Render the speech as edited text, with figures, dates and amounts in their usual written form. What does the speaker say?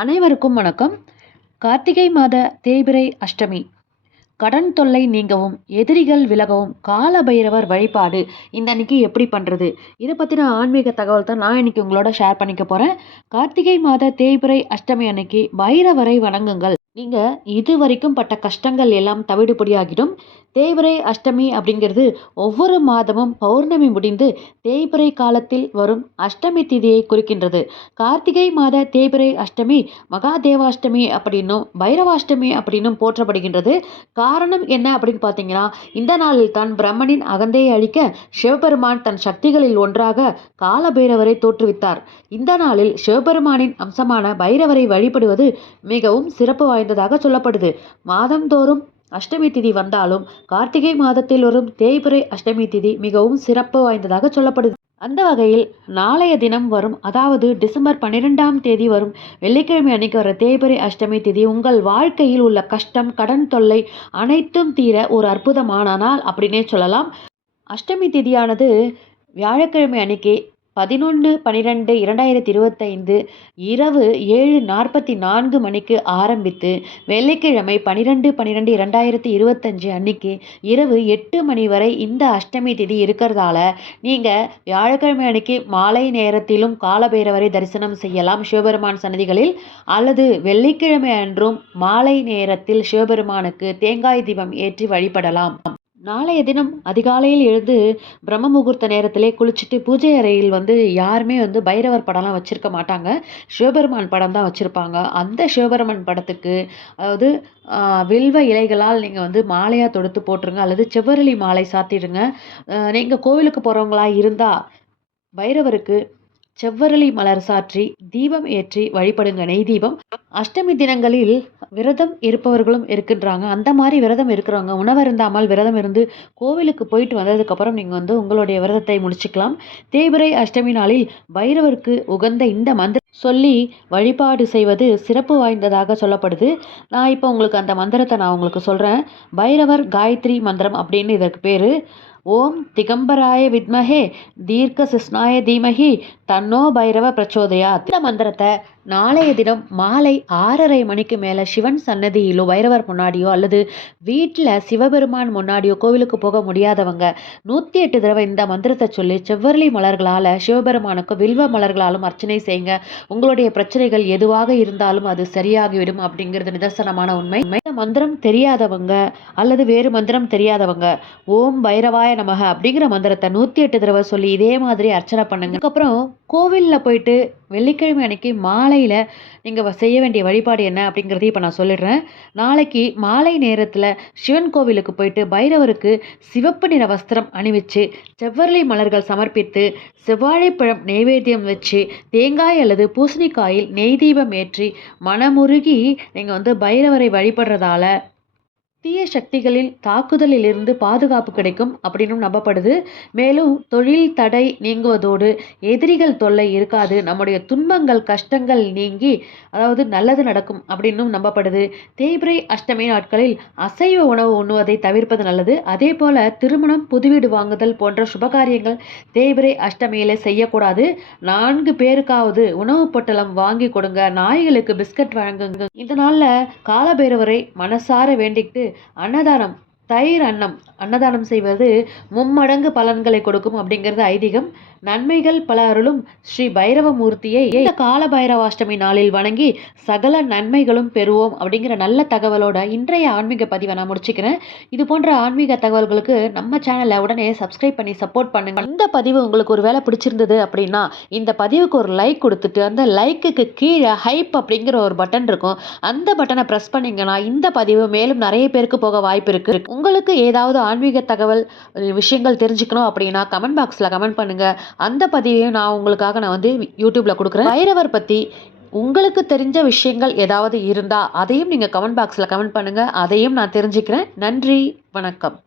அனைவருக்கும் வணக்கம். கார்த்திகை மாத தேய்பிறை அஷ்டமி. கடன் தொல்லை நீங்கவும் எதிரிகள் விலகவும் கால பைரவர் வழிபாடு இந்த அன்னைக்கு எப்படி பண்ணுறது, இதை பற்றின ஆன்மீக தகவல் தான் நான் இன்னைக்கு உங்களோட ஷேர் பண்ணிக்க போகிறேன். கார்த்திகை மாத தேய்பிறை அஷ்டமி அன்னைக்கு பைரவரை வணங்குங்கள். நீங்கள் இது வரைக்கும் பட்ட கஷ்டங்கள் எல்லாம் தவிடுபடியாகிடும். தேய்பிறை அஷ்டமி அப்படிங்கிறது ஒவ்வொரு மாதமும் பௌர்ணமி முடிந்து தேய்பிறை காலத்தில் வரும் அஷ்டமி திதியை குறிக்கின்றது. கார்த்திகை மாத தேய்பிறை அஷ்டமி மகாதேவாஷ்டமி அப்படின்னும் பைரவாஷ்டமி அப்படின்னும் போற்றப்படுகின்றது. காரணம் என்ன அப்படின்னு பார்த்தீங்கன்னா, இந்த நாளில் தான் பிரம்மனின் அகந்தையை அழிக்க சிவபெருமான் தன் சக்திகளில் ஒன்றாக கால பைரவரை தோற்றுவித்தார். இந்த நாளில் சிவபெருமானின் அம்சமான பைரவரை வழிபடுவது மிகவும் சிறப்பு வாய்ந்ததாக சொல்லப்படுது. மாதந்தோறும் அஷ்டமி திதி வந்தாலும் கார்த்திகை மாதத்தில் வரும் தேய்பிறை அஷ்டமி திதி மிகவும் சிறப்பு வாய்ந்ததாக சொல்லப்படுது. அந்த வகையில் நாளைய தினம் வரும், அதாவது டிசம்பர் 12ஆம் தேதி வரும் வெள்ளிக்கிழமை அன்னைக்கு வர தேய்பிறை அஷ்டமி திதி உங்கள் வாழ்க்கையில் உள்ள கஷ்டம், கடன் தொல்லை அனைத்தும் தீர ஒரு அற்புதமான நாள் அப்படின்னே சொல்லலாம். அஷ்டமி திதியானது வியாழக்கிழமை அன்னைக்கு 11/12/2025 இரவு 7:44 மணிக்கு ஆரம்பித்து வெள்ளிக்கிழமை 12/12/2025 அன்னைக்கு இரவு 8 மணி வரை இந்த அஷ்டமி திதி இருக்கிறதால நீங்கள் வியாழக்கிழமை அன்னைக்கு மாலை நேரத்திலும் காலபைரவரை தரிசனம் செய்யலாம் சிவபெருமான் சன்னதிகளில், அல்லது வெள்ளிக்கிழமை அன்றும் மாலை நேரத்தில் சிவபெருமானுக்கு தேங்காய் தீபம் ஏற்றி வழிபடலாம். நாளைய தினம் அதிகாலையில் எழுந்து பிரம்ம முகூர்த்த நேரத்திலே குளிச்சுட்டு பூஜை அறையில் யாருமே பைரவர் படம்லாம் வச்சுருக்க மாட்டாங்க. சிவபெருமான் படம் தான் வச்சுருப்பாங்க. அந்த சிவபெருமான் படத்துக்கு அதாவது வில்வ இலைகளால் நீங்கள் மாலையாக தொடுத்து போட்டுருங்க, அல்லது செவ்வரளி மாலை சாத்திடுங்க. நீங்கள் கோவிலுக்கு போகிறவங்களா இருந்தால் பைரவருக்கு செவ்வரளி மலர் சாற்றி தீபம் ஏற்றி வழிபடுங்க, நெய் தீபம். அஷ்டமி தினங்களில் விரதம் இருப்பவர்களும் இருக்கின்றாங்க. அந்த மாதிரி விரதம் இருக்கிறவங்க உணவருந்தாமல் விரதம் இருந்து கோவிலுக்கு போயிட்டு வந்ததுக்கப்புறம் நீங்கள் உங்களுடைய விரதத்தை முடிச்சுக்கலாம். தேய்பிறை அஷ்டமி நாளில் பைரவருக்கு உகந்த இந்த மந்திரம் சொல்லி வழிபாடு செய்வது சிறப்பு வாய்ந்ததாக சொல்லப்படுது. நான் இப்போ உங்களுக்கு அந்த மந்திரத்தை நான் உங்களுக்கு சொல்கிறேன். பைரவர் காயத்ரி மந்திரம் அப்படின்னு இதற்கு பேர். ஓம் திகம்பராய வித்மஹே தீர்க்க சிஸ்னாய தீமஹி தன்னோ பைரவ பிரச்சோதயாத். இந்த மந்திரத்தை நாளைய தினம் மாலை 6:30 மணிக்கு மேலே சிவன் சன்னதியிலோ பைரவர் முன்னாடியோ அல்லது வீட்டில் சிவபெருமான் முன்னாடியோ கோவிலுக்கு போக முடியாதவங்க 108 தடவை இந்த மந்திரத்தை சொல்லி செவ்வரளி மலர்களால் சிவபெருமானுக்கும் வில்வ மலர்களாலும் அர்ச்சனை செய்யுங்க. உங்களுடைய பிரச்சனைகள் எதுவாக இருந்தாலும் அது சரியாகிவிடும் அப்படிங்கிறது நிதர்சனமான உண்மை. இந்த மந்திரம் தெரியாதவங்க அல்லது வேறு மந்திரம் தெரியாதவங்க ஓம் பைரவாய நமக அப்படிங்கிற மந்திரத்தை 108 தடவை சொல்லி இதே மாதிரி அர்ச்சனை பண்ணுங்க. அதுக்கப்புறம் கோவிலில் போயிட்டு வெள்ளிக்கிழமை அன்னைக்கு மாலையில் நீங்கள் செய்ய வேண்டிய வழிபாடு என்ன அப்படிங்கிறதையும் இப்போ நான் சொல்லிடுறேன். நாளைக்கு மாலை நேரத்தில் சிவன் கோவிலுக்கு போயிட்டு பைரவருக்கு சிவப்பு நிற வஸ்திரம் அணிவிச்சு செவ்வரளி மலர்கள் சமர்ப்பித்து செவ்வாழைப்பழம் நெய்வேத்தியம் வச்சு தேங்காய் அல்லது பூசணிக்காயில் நெய் தீபம் ஏற்றி மனமுருகி நீங்கள் பைரவரை வழிபடுறதால தீய சக்திகளில் தாக்குதலிலிருந்து பாதுகாப்பு கிடைக்கும் அப்படின்னு நம்பப்படுது. மேலும் தொழில் தடை நீங்குவதோடு எதிரிகள் தொல்லை இருக்காது, நம்முடைய துன்பங்கள் கஷ்டங்கள் நீங்கி அதாவது நல்லது நடக்கும் அப்படின்னும் நம்பப்படுது. தேய்பிறை அஷ்டமி நாட்களில் அசைவ உணவு உண்ணுவதை தவிர்ப்பது நல்லது. அதே போல் திருமணம், புதுவீடு வாங்குதல் போன்ற சுபகாரியங்கள் தேய்பிறை அஷ்டமியில் செய்யக்கூடாது. 4 பேருக்காவது உணவு பொட்டலம் வாங்கி கொடுங்க, நாய்களுக்கு பிஸ்கட் வழங்குங்க. இதனால காலபைரவரை மனசார வேண்டிக்கிட்டு அன்னதானம், தயிர் அன்னதானம் செய்வது மும்மடங்கு பலன்களை கொடுக்கும் அப்படிங்கிறது ஐதீகம். நன்மைகள் பல அருளும் ஸ்ரீ பைரவமூர்த்தியை இந்த கால பைரவாஷ்டமி நாளில் வணங்கி சகல நன்மைகளும் பெறுவோம் அப்படிங்கிற நல்ல தகவலோட இன்றைய ஆன்மீக பதிவை நான் முடிச்சுக்கிறேன். இது போன்ற ஆன்மீக தகவல்களுக்கு நம்ம சேனலை உடனே சப்ஸ்கிரைப் பண்ணி சப்போர்ட் பண்ணுங்க. இந்த பதிவு உங்களுக்கு ஒரு வேளை பிடிச்சிருந்தது அப்படின்னா இந்த பதிவுக்கு ஒரு லைக் கொடுத்துட்டு அந்த லைக்குக்கு கீழே ஹைப் அப்படிங்கிற ஒரு பட்டன் இருக்கும், அந்த பட்டனை ப்ரெஸ் பண்ணிங்கன்னா இந்த பதிவு மேலும் நிறைய பேருக்கு போக வாய்ப்பு இருக்கு. உங்களுக்கு ஏதாவது ஆன்மீக தகவல் விஷயங்கள் தெரிஞ்சுக்கணும் அப்படின்னா கமெண்ட் பாக்ஸில் கமெண்ட் பண்ணுங்க. அந்த பதிவையும் நான் உங்களுக்காக யூடியூப்ல கொடுக்குறேன். பைரவர் பற்றி உங்களுக்கு தெரிஞ்ச விஷயங்கள் ஏதாவது இருந்தால் அதையும் நீங்கள் கமெண்ட் பாக்ஸில் கமெண்ட் பண்ணுங்க, அதையும் நான் தெரிஞ்சுக்கிறேன். நன்றி, வணக்கம்.